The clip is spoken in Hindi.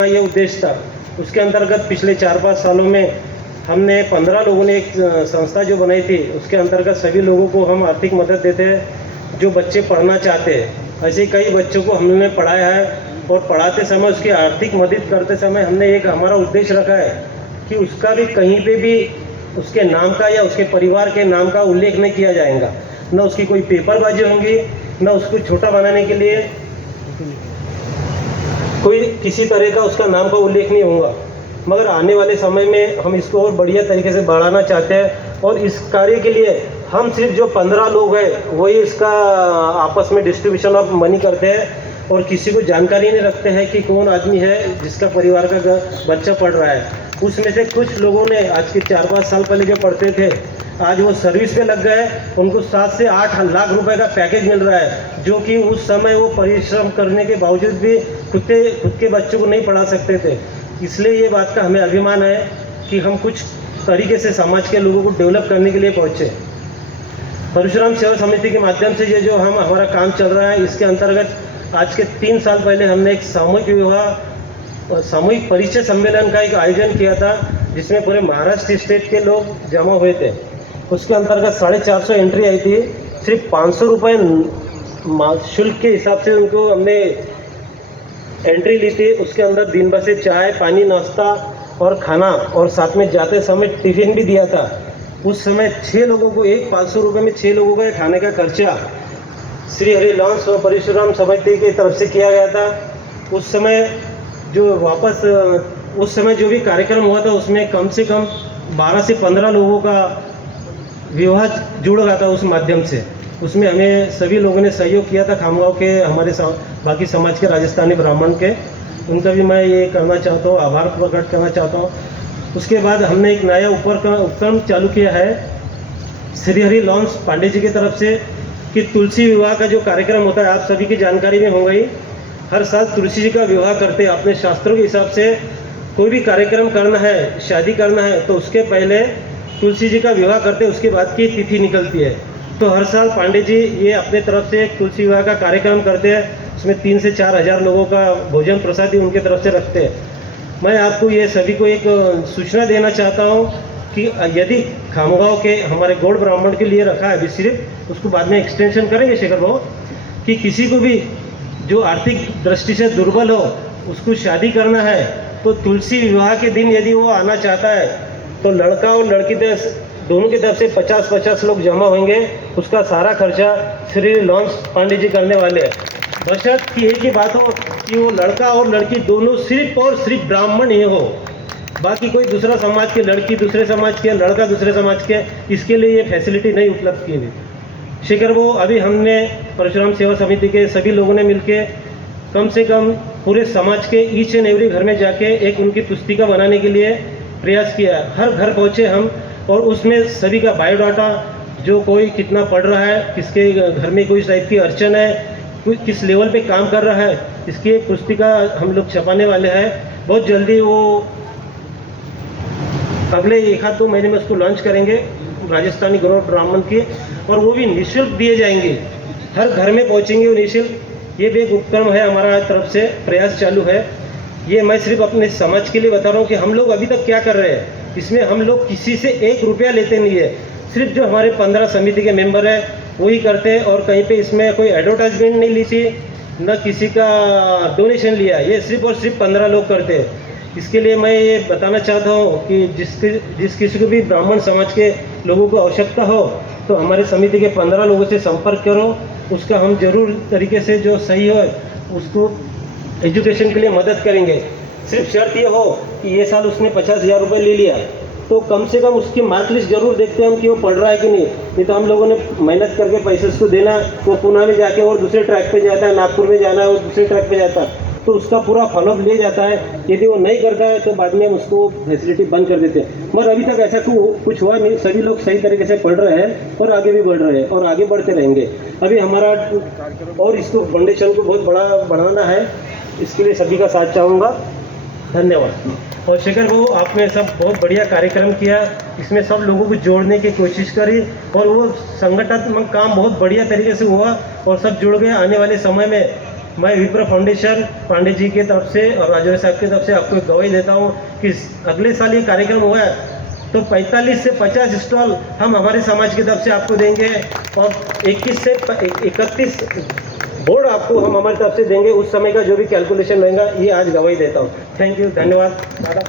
ये उद्देश्य था। उसके अंतर्गत पिछले 4-5 सालों में हमने 15 लोगों ने एक संस्था जो बनाई थी, उसके अंतर्गत सभी लोगों को हम आर्थिक मदद देते हैं जो बच्चे पढ़ना चाहते हैं। ऐसे कई बच्चों को हमने पढ़ाया है और पढ़ाते समय उसकी आर्थिक मदद करते समय हमने एक हमारा उद्देश्य रखा है कि उसका भी कहीं पे भी उसके नाम का या उसके परिवार के नाम का उल्लेख नहीं किया जाएगा, न उसकी कोई पेपरबाजी होंगी, न उसको छोटा बनाने के लिए कोई किसी तरह का उसका नाम का उल्लेख नहीं होगा। मगर आने वाले समय में हम इसको और बढ़िया तरीके से बढ़ाना चाहते हैं और इस कार्य के लिए हम सिर्फ जो 15 लोग हैं वही इसका आपस में डिस्ट्रीब्यूशन ऑफ मनी करते हैं और किसी को जानकारी नहीं रखते हैं कि कौन आदमी है जिसका परिवार का बच्चा पढ़ रहा है। उसमें से कुछ लोगों ने आज के 4-5 साल पहले जो पढ़ते थे आज वो सर्विस पे लग गए, उनको 7 से 8 लाख रुपए का पैकेज मिल रहा है, जो कि उस समय वो परिश्रम करने के बावजूद भी खुद के बच्चों को नहीं पढ़ा सकते थे। इसलिए ये बात का हमें अभिमान है कि हम कुछ तरीके से समाज के लोगों को डेवलप करने के लिए पहुँचे। परशुराम सेवा समिति के माध्यम से ये जो हमारा काम चल रहा है, इसके अंतर्गत आज के 3 साल पहले हमने एक सामूहिक परिचय सम्मेलन का एक आयोजन किया था, जिसमें पूरे महाराष्ट्र स्टेट के लोग जमा हुए थे। उसके अंतर्गत 450 एंट्री आई थी। सिर्फ 500 रुपये शुल्क के हिसाब से उनको हमने एंट्री ली थी। उसके अंदर दिन भर से चाय पानी नाश्ता और खाना और साथ में जाते समय टिफ़िन भी दिया था। उस समय 6 लोगों को 500 रुपये में 6 लोगों का खाने का खर्चा श्री हरि लॉन्स और परशुराम समिति की तरफ से किया गया था। उस समय जो भी कार्यक्रम हुआ था उसमें कम से कम 12 से 15 लोगों का विवाह जुड़ रहा था उस माध्यम से। उसमें हमें सभी लोगों ने सहयोग किया था, खामगांव के हमारे बाकी समाज के राजस्थानी ब्राह्मण के, उनका भी मैं ये करना चाहता हूँ, आभार प्रकट करना चाहता हूँ। उसके बाद हमने एक नया उपक्रम चालू किया है श्री हरि लॉन्स पांडे जी की तरफ से कि तुलसी विवाह का जो कार्यक्रम होता है आप सभी की जानकारी में हो गई। हर साल तुलसी जी का विवाह करते अपने शास्त्रों के हिसाब से कोई भी कार्यक्रम करना है, शादी करना है तो उसके पहले तुलसी जी का विवाह करते, उसके बाद की तिथि निकलती है। तो हर साल पांडे जी ये अपने तरफ से एक तुलसी विवाह का कार्यक्रम करते हैं। उसमें 3 से 4 हज़ार लोगों का भोजन प्रसादी उनके तरफ से रखते हैं। मैं आपको ये सभी को एक सूचना देना चाहता हूँ कि यदि खामगांव के हमारे गौड़ ब्राह्मण के लिए रखा है अभी सिर्फ, उसको बाद में एक्सटेंशन करेंगे शेखर भाऊ, कि किसी को भी जो आर्थिक दृष्टि से दुर्बल हो उसको शादी करना है तो तुलसी विवाह के दिन यदि वो आना चाहता है तो लड़का और लड़की दोनों की तरफ से 50-50 लोग जमा होंगे। उसका सारा खर्चा श्री लॉन्स पांडे जी करने वाले हैं। बशर्ते एक ही बात हो कि वो लड़का और लड़की दोनों सिर्फ और सिर्फ ब्राह्मण ही हो, बाकी कोई दूसरा समाज के लड़की दूसरे समाज के, लड़का दूसरे समाज के, इसके लिए ये फैसिलिटी नहीं उपलब्ध की हुई। शेखर वो अभी हमने परशुराम सेवा समिति के सभी लोगों ने मिलके कम से कम पूरे समाज के ईच एंड एवरी घर में जाके एक उनकी पुस्तिका बनाने के लिए प्रयास किया। हर घर पहुँचे हम और उसमें सभी का बायोडाटा, जो कोई कितना पढ़ रहा है, किसके घर में कोई टाइप की अड़चन है, कोई किस लेवल पे काम कर रहा है, इसकी एक पुस्तिका हम लोग छपाने वाले हैं। बहुत जल्दी वो अगले 1-2 महीने में उसको लॉन्च करेंगे राजस्थानी गौड़ ब्राह्मण की, और वो भी निःशुल्क दिए जाएंगे, हर घर में पहुंचेंगे वो निःशुल्क। ये भी एक उपक्रम है हमारा तरफ से, प्रयास चालू है। ये मैं सिर्फ अपने समाज के लिए बता रहा हूँ कि हम लोग अभी तक क्या कर रहे हैं। इसमें हम लोग किसी से 1 रुपया लेते नहीं है, सिर्फ जो हमारे 15 समिति के मेंबर हैं वही करते हैं, और कहीं पे इसमें कोई एडवर्टाइजमेंट नहीं ली थी, न किसी का डोनेशन लिया। ये सिर्फ और सिर्फ 15 लोग करते हैं। इसके लिए मैं ये बताना चाहता हूँ कि जिस किसी को भी ब्राह्मण समाज के लोगों को आवश्यकता हो तो हमारे समिति के 15 लोगों से संपर्क करो। उसका हम जरूर तरीके से जो सही हो उसको एजुकेशन के लिए मदद करेंगे। सिर्फ शर्त ये हो कि ये साल उसने 50,000 रुपये ले लिया तो कम से कम उसकी मार्क लिस्ट जरूर देखते हैं हम कि वो पढ़ रहा है कि नहीं तो हम लोगों ने मेहनत करके पैसे उसको देना, वो पुणे में जाके और दूसरे ट्रैक पे जाता है, नागपुर में जाना है और दूसरे ट्रैक पे जाता है, तो उसका पूरा फॉलोअप ले जाता है। यदि वो नहीं करता है तो बाद में उसको फैसिलिटी बंद कर देते हैं। मगर अभी तक ऐसा कुछ हुआ नहीं, सभी लोग सही तरीके से पढ़ रहे हैं और आगे भी बढ़ रहे हैं और आगे बढ़ते रहेंगे। अभी हमारा और इसको फाउंडेशन को बहुत बड़ा बढ़ाना है, इसके लिए सभी का साथ चाहूँगा। धन्यवाद। और शेखर को आपने सब बहुत बढ़िया कार्यक्रम किया, इसमें सब लोगों को जोड़ने की कोशिश करी और वो संगठनात्मक काम बहुत बढ़िया तरीके से हुआ और सब जुड़ गए। आने वाले समय में मैं विप्र फाउंडेशन पांडे जी की तरफ से और राजौरी साहब की तरफ से आपको एक गवाही देता हूँ कि अगले साल ये कार्यक्रम हुआ तो 45 से 50 स्टॉल हम हमारे समाज की तरफ से आपको देंगे और 21 से 31 बोर्ड आपको हम हमारी तरफ से देंगे। उस समय का जो भी कैलकुलेशन रहेगा ये आज गवाही देता हूँ। थैंक यू, धन्यवाद दादा।